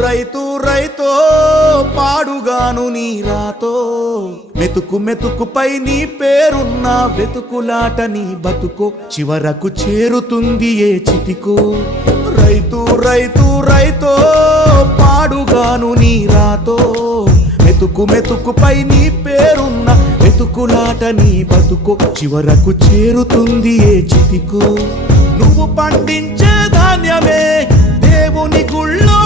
రైతు రైతో పాడుగాను నీ రాతో మెతుకు మెతుకుపై నీ పేరున్న వెతుకులాట నీ బతుకో చివరకు చేరుతుంది ఏ చితికో రైతు రైతో పాడుగాను నీ రాతో మెతుకు మెతుకుపై నీ పేరున్న వెతుకులాట నీ బతుకో చివరకు చేరుతుంది ఏ చితికో నువ్వు పండించే ధాన్యమే దేవుని గుళ్ళో